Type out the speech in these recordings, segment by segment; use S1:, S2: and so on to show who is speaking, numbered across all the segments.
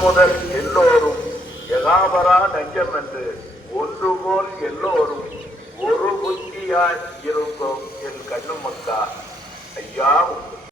S1: முதல் எல்லோரும் எகாபரா நஞ்சம் என்று ஒன்று போல் எல்லோரும் ஒரு புத்தியாய் இருக்கும் என் கண்ணு மக்கா. ஐயா உண்டு
S2: ஐயா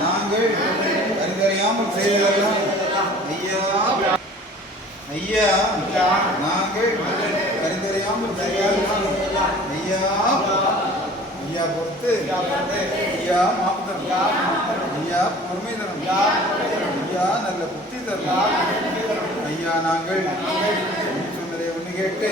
S2: நாங்கள் அறிந்தறியாமல் செய்ததெல்லாம் ஐயா ஐயா நாங்கள் அறிந்தறியாமல் செய்ததெல்லாம் ஐயா ஐயா பொறுத்து ஐயா மாப்தம் ஐயா பொறுமை தரும். ஐயா நல்ல புத்தி தரும். ஐயா நாங்கள் சொன்னதை ஒன்று கேட்டு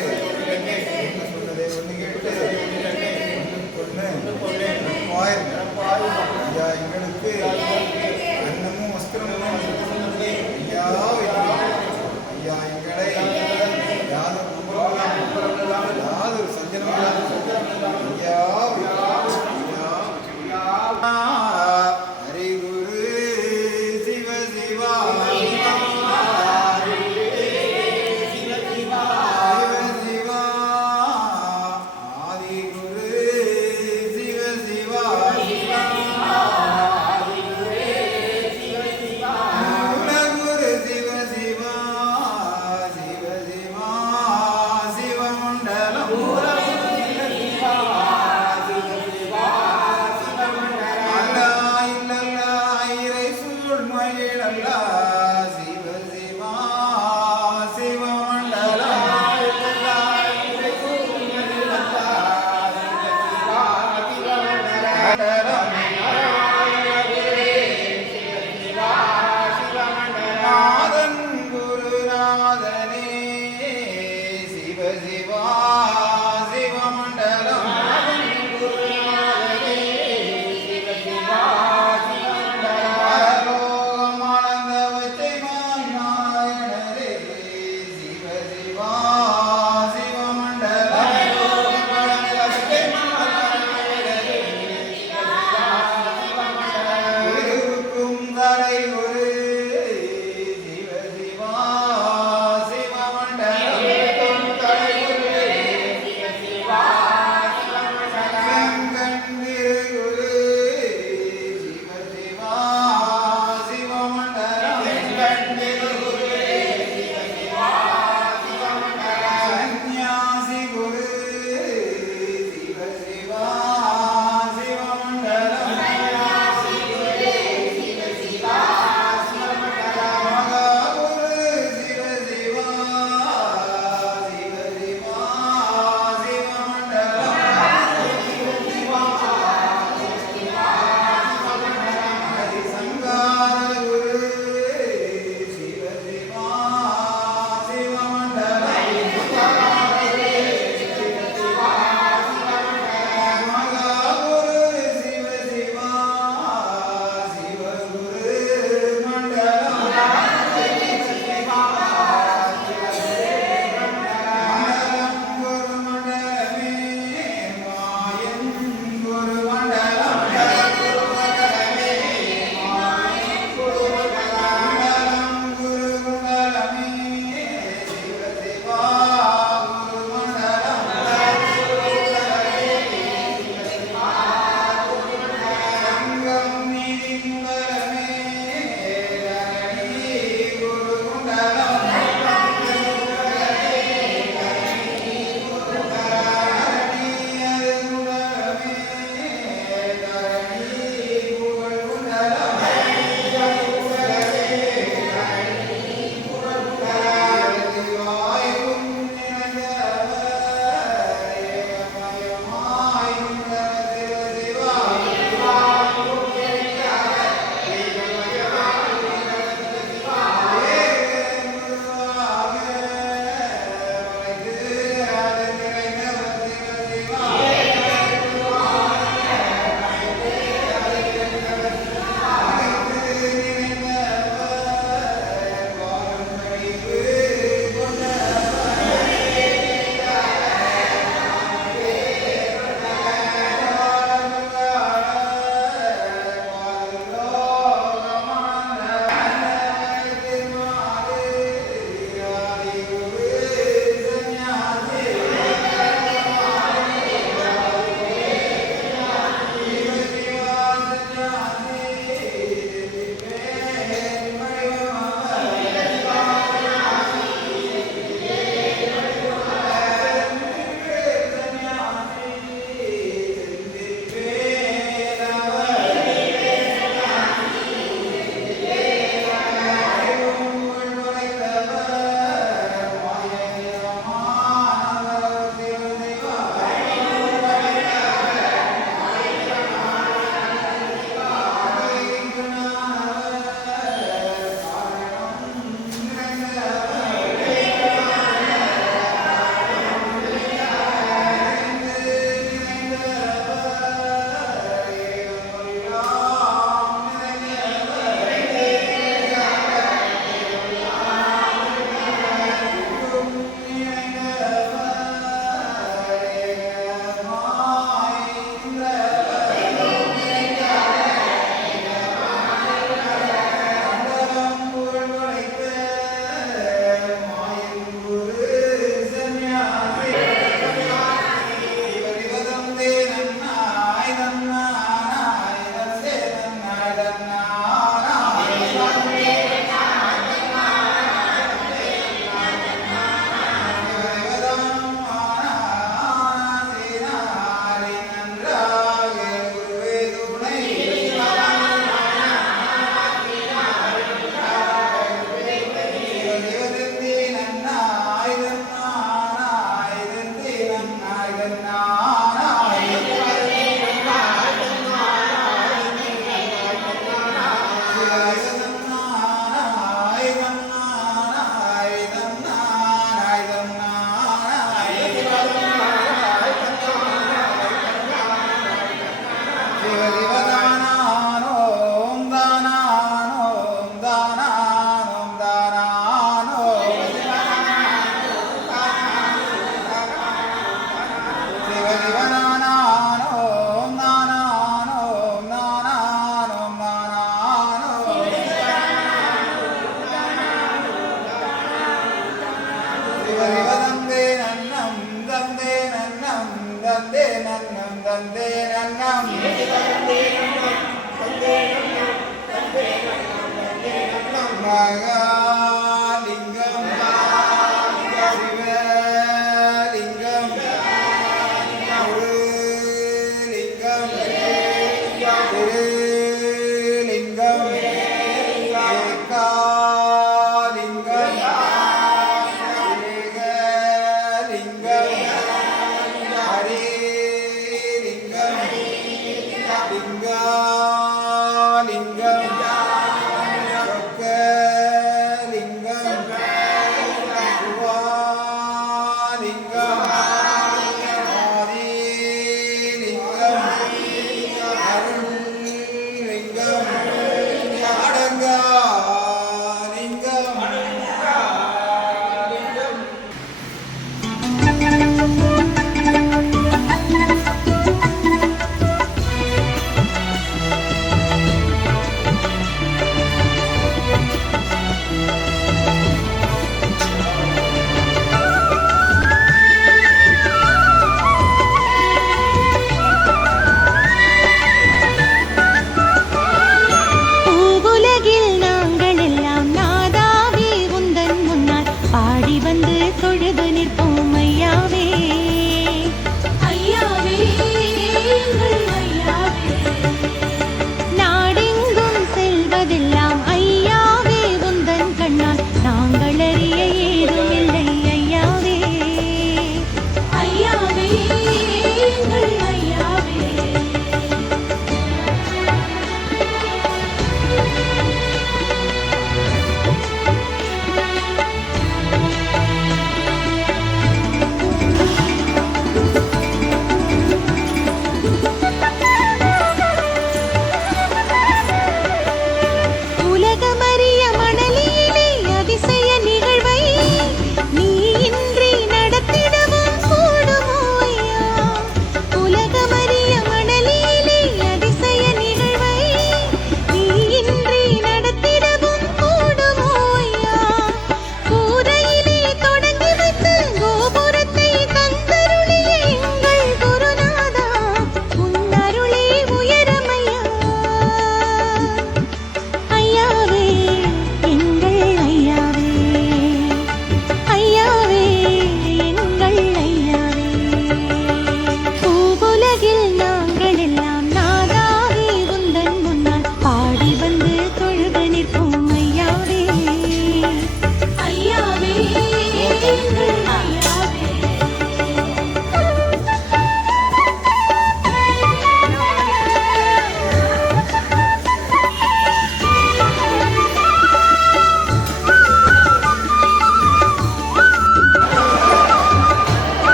S3: நன்னம் தந்தே